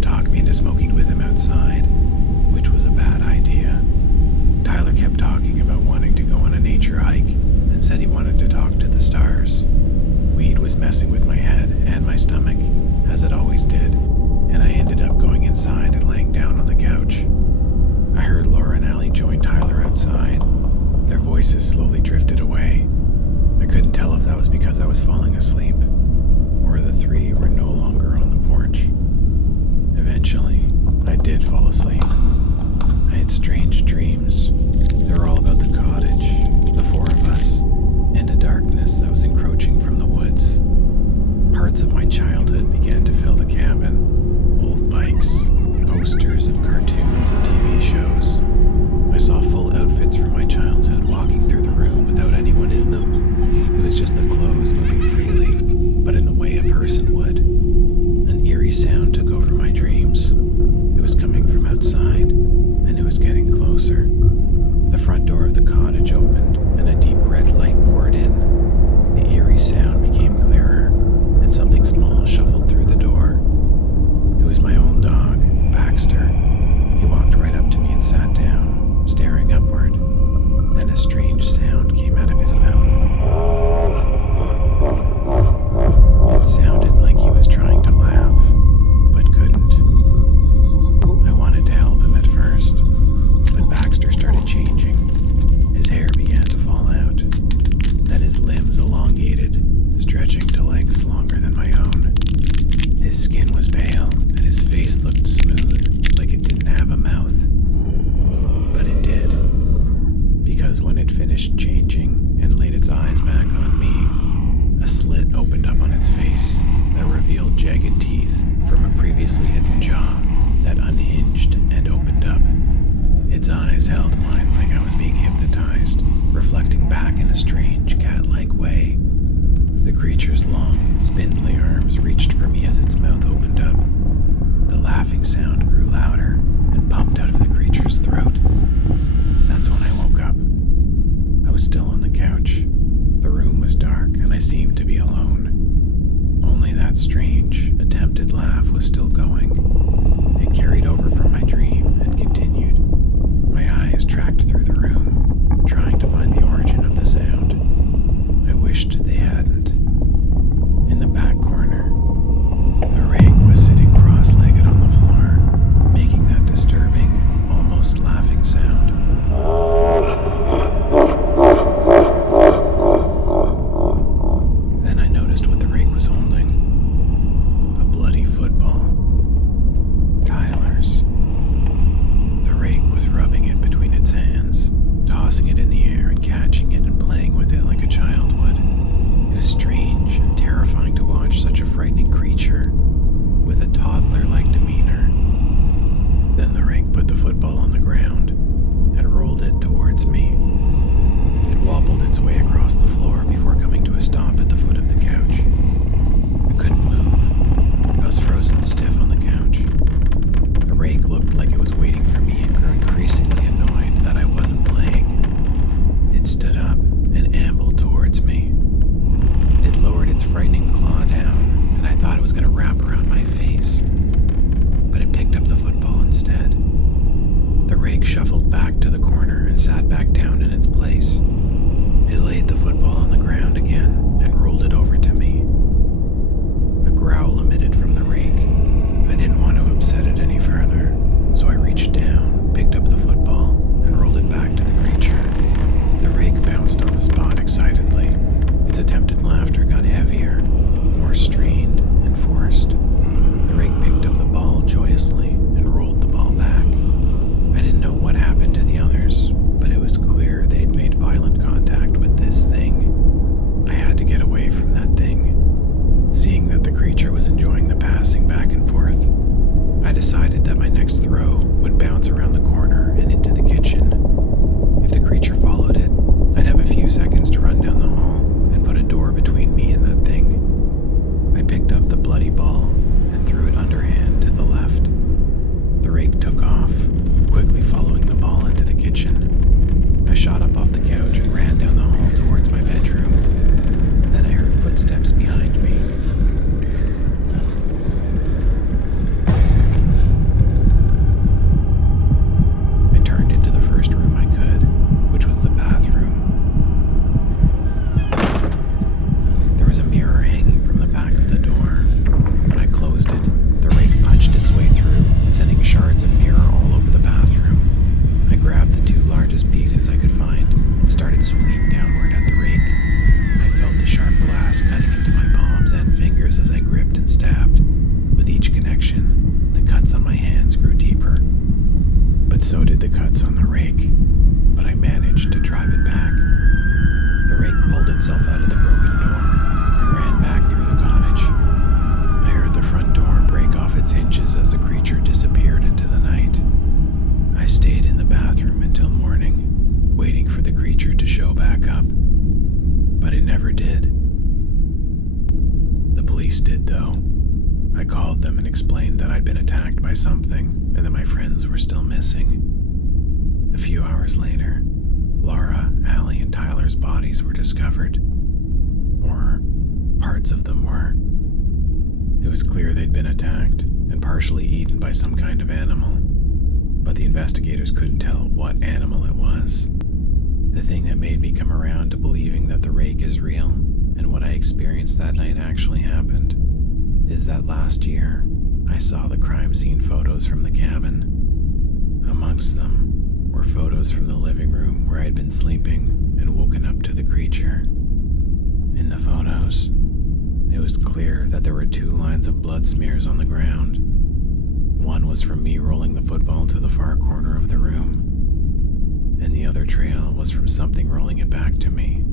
him talk me into smoking with him outside, which was a bad idea. Tyler kept talking about wanting to go on a nature hike and said he wanted to talk to the stars. Weed was messing with my head and my stomach, as it always did, and I ended up going inside and laying down on the couch. I heard Laura and Allie join Tyler outside. Their voices slowly drifted away. I couldn't tell if that was because I was falling asleep, or the three were no longer on the porch. Eventually, I did fall asleep. I had strange dreams. They were all about the cottage, the four of us, and a darkness that was encroaching from the woods. Parts of my childhood began to fill the cabin. Old bikes, posters of cartoons and TV shows. I saw full outfits from my childhood walking through the room without anyone in them. It was just the clothes moving freely, but in the way a person would. An eerie sound took over my dreams. It was coming from outside, and it was getting closer. The front door of the cottage opened, and a deep red light poured in. The eerie sound became clearer, and something small shuffled through the door. It was my own dog, Baxter. He walked right up to me and sat down, staring upward. Then a strange sound came out of his mouth. It sounded like he was trying to laugh, but couldn't. I wanted to help him at first, but Baxter started changing. His hair began to fall out. Then his limbs elongated, stretching to lengths longer than my own. His skin was pale, and his face looked smooth, like it didn't have a mouth. But it did, because when it finished changing and laid its eyes back on me, a slit opened up on its face that revealed jagged teeth from a previously hidden jaw that unhinged and opened up. Its eyes held mine like I was being hypnotized, reflecting back in a strange cat-like way. The creature's long, spindly arms reached for me as its mouth opened up. The laughing sound grew louder and pumped out of the creature's throat. That's when I woke up. I was still on the couch. The room was dark, and I seemed to be alone. Only that strange, attempted laugh was still going. It carried over from my dream and continued. My eyes tracked through the room, trying to find the origin of the sound. I wished they hadn't. In the back corner, the rake was sitting cross-legged on the floor, making that disturbing, almost laughing sound. Then I noticed what the rake was holding. A bloody football. Tyler's. The rake was rubbing it between its hands, tossing it in the air and catching it and playing with it like a child would. It was strange and terrifying to watch such a frightening creature with a toddler-like demeanor. Then the rake put the football on the ground and rolled it towards me. It wobbled its way across the floor before coming to a stop at the foot of the couch. I couldn't move. I was frozen stiff on the couch. The rake looked like it was waiting for me and grew increasingly annoyed that I wasn't playing. It stood up and ambled towards me. It lowered its frightening claw down, and I thought it was going to wrap around my face. But it picked up the football instead. The rake shuffled back to the corner and sat back down in its place. It laid the football on the ground again and rolled it over to me. A growl emitted from the rake. I didn't want to upset it any further, so I reached down, picked up the football, and rolled it back to the creature. The rake bounced on the spot excitedly. Its attempted laughter got heavier, more strained and forced. The rake picked up the ball joyously and rolled the ball back. I didn't know what happened to the others, but it was clear they'd made violent contact with this thing. I had to get away from that thing. Seeing that the creature was enjoying the passing back and forth, I decided that my next throw would bounce around the corner and into the kitchen. If the creature followed it, I'd have a few seconds to run down the hall and put a door between me and that thing. I picked up the bloody ball and threw it underhand to the left. The rake took off, quickly following the ball into the kitchen. I shot up off the couch and ran down the hall towards my bedroom. Then I heard footsteps behind me. something and that my friends were still missing. A few hours later, Laura, Allie, and Tyler's bodies were discovered. Or parts of them were. It was clear they'd been attacked and partially eaten by some kind of animal, but the investigators couldn't tell what animal it was. The thing that made me come around to believing that the rake is real and what I experienced that night actually happened is that last year I saw the crime scene photos from the cabin. Amongst them were photos from the living room where I'd been sleeping and woken up to the creature. In the photos, it was clear that there were 2 lines of blood smears on the ground. One was from me rolling the football to the far corner of the room, and the other trail was from something rolling it back to me.